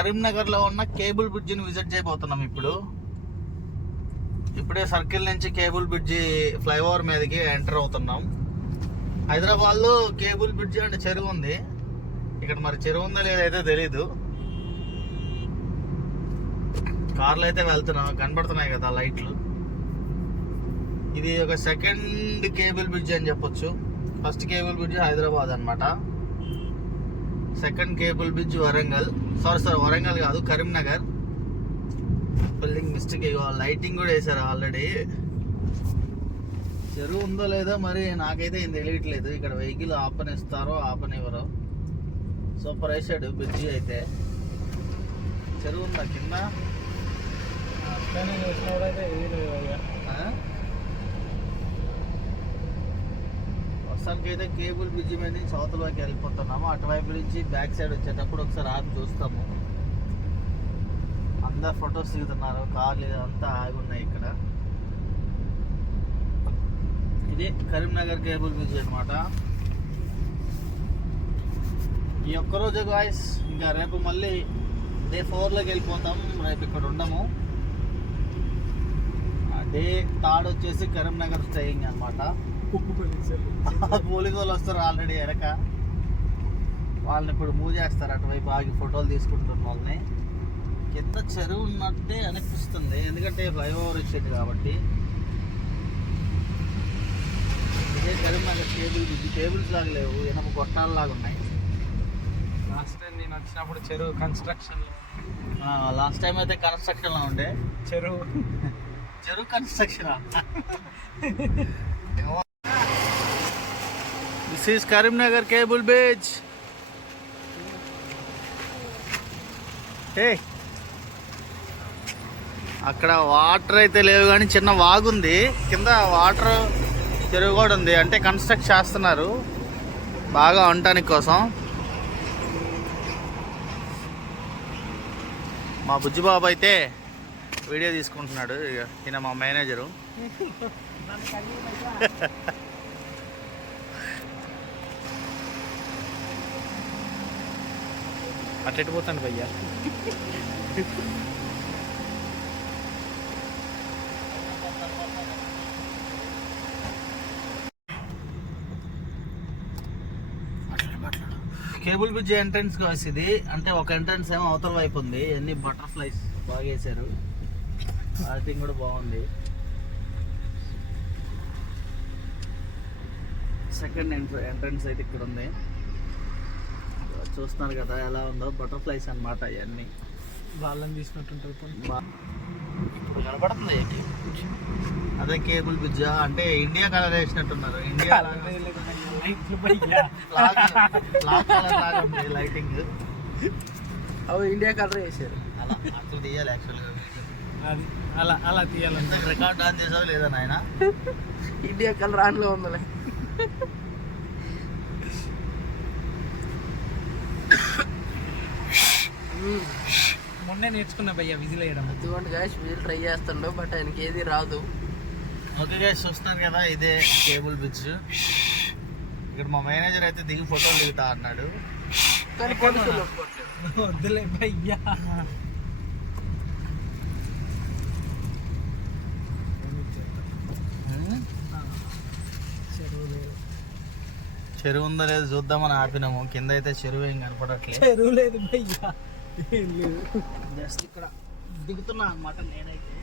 కరీంనగర్ లో ఉన్న కేబుల్ బ్రిడ్జిని విజిట్ చేయబోతున్నాం. ఇప్పుడే సర్కిల్ నుంచి కేబుల్ బ్రిడ్జి ఫ్లైఓవర్ మీదకి ఎంటర్ అవుతున్నాం. హైదరాబాద్ లో కేబుల్ బ్రిడ్జి అంటే చెరువు ఉంది, ఇక్కడ మరి చెరువు ఉందా లేదైతే తెలీదు. కార్లు అయితే వెళ్తున్నాం, కనబడుతున్నాయి కదా లైట్లు. ఇది ఒక సెకండ్ కేబుల్ బ్రిడ్జ్ అని చెప్పొచ్చు. ఫస్ట్ కేబుల్ బ్రిడ్జ్ హైదరాబాద్ అన్నమాట. Second cable bridge Warangal. Sorry Warangal కాదు, కరీంనగర్. Building mistake. లైటింగ్ కూడా వేసారు ఆల్రెడీ. చెరువు ఉందో లేదో మరి నాకైతే ఏం తెలియట్లేదు. ఇక్కడ వెహికల్ ఆపనిస్తారో ఆపనివ్వరో. సూపర్ వేసాడు బ్రిడ్జి అయితే. చెరువు ఉందా కింద? ప్రస్తుతానికి అయితే కేబుల్ బ్రిడ్జి మీద నుంచి అవతలకి వెళ్ళిపోతున్నాము. అటువైపు నుంచి బ్యాక్ సైడ్ వచ్చేటప్పుడు ఒకసారి ఆపి చూస్తాము. అందరు ఫొటోస్ దిగుతున్నారు, కార్లు అంతా ఆగి ఉన్నాయి ఇక్కడ. ఇది కరీంనగర్ కేబుల్ బ్రిడ్జ్ అనమాట. ఈ ఒక్కరోజు గాయస్, ఇంకా రేపు మళ్ళీ డే 4లోకి వెళ్ళిపోతాం. రేపు ఇక్కడ ఉండము. డే 3 వచ్చేసి కరీంనగర్ స్టేయింగ్ అనమాట. పోలింగ్ వాళ్ళు వస్తారు ఆల్రెడీ వెనక. వాళ్ళని ఇప్పుడు మూవ్ చేస్తారు అటువైపు ఆగి ఫోటోలు తీసుకుంటున్న వాళ్ళని. కింద చెరువు ఉన్నట్టే అనిపిస్తుంది, ఎందుకంటే ఫ్లైఓవర్ ఇచ్చేది కాబట్టి. ఇదే కరీంనగర్ కేబుల్ బ్రిడ్జ్. కేబుల్స్ లాగా లేవు, ఇనప గొట్టాల లాగా ఉన్నాయి. లాస్ట్ టైం నేను వచ్చినప్పుడు చెరువు కన్స్ట్రక్షన్. లాస్ట్ టైం అయితే కన్స్ట్రక్షన్ లో ఉండే చెరువు construction. This is Karimnagar cable bridge. అక్కడ వాటర్ అయితే లేవు కానీ చిన్న వాగుంది, కింద వాటర్ చెరువు కూడా ఉంది. అంటే కన్స్ట్రక్ట్ చేస్తున్నారు బాగా ఉండటానికి కోసం. మా బుజ్జిబాబు అయితే వీడియో తీసుకుంటున్నాడు. ఈయన మా మేనేజరు. అట్లెట్టు పోతాను భయ్యా. కేబుల్ బ్రిడ్జ్ ఎంట్రన్స్ కాస్ ఇది. అంటే ఒక ఎంట్రన్స్ ఏమో అవతల వైపు ఉంది. అన్ని బటర్ఫ్లైస్ బాగా వేసారు. లైటింగ్ కూడా బాగుంది. సెకండ్ ఎంట్రన్స్ అయితే ఇక్కడ ఉంది. చూస్తున్నారు కదా ఎలా ఉందో. బటర్ఫ్లైస్ అన్నమాట ఇవన్నీ. వాళ్ళని తీసుకుంటుంటారు ఇప్పుడు కనపడుతుంది. అదే కేబుల్ బ్రిడ్జ్. అంటే ఇండియా కలర్ వేసినట్టున్నారు. ఇండియా లైటింగ్ అవి ఇండియా కలర్ వేసారు. అలా అట్లా తీయాలి యాక్చువల్గా. అది అలా తీయాలంటే రికార్డ్ ఆన్ చేసావు లేదా నాయన? ఇండియా కలర్ ఆన్లో ఉందిలే. మొన్నే నేర్చుకున్నా భయ్యా విజిల్ వేయడం. అటువంటి గాయస్ విజిల్ ట్రై చేస్తుండో బట్ ఆయనకి ఏది రాదు. ఓకే గాయస్, చూస్తున్నారు కదా ఇదే కేబుల్ బ్రిడ్జ్. ఇక్కడ మా మేనేజర్ అయితే దిగి ఫోటోలు దిగుతా అన్నాడు. కానీ వద్దులే భయ్యా. చెరువు ఉందో లేదో చూద్దామని ఆపినాము. కింద అయితే చెరువు ఏం కనపడట్లేదు. చెరువు లేదు భయ్యా, జస్ట్ ఇక్కడ దిగుతున్నా అనమాట నేనైతే.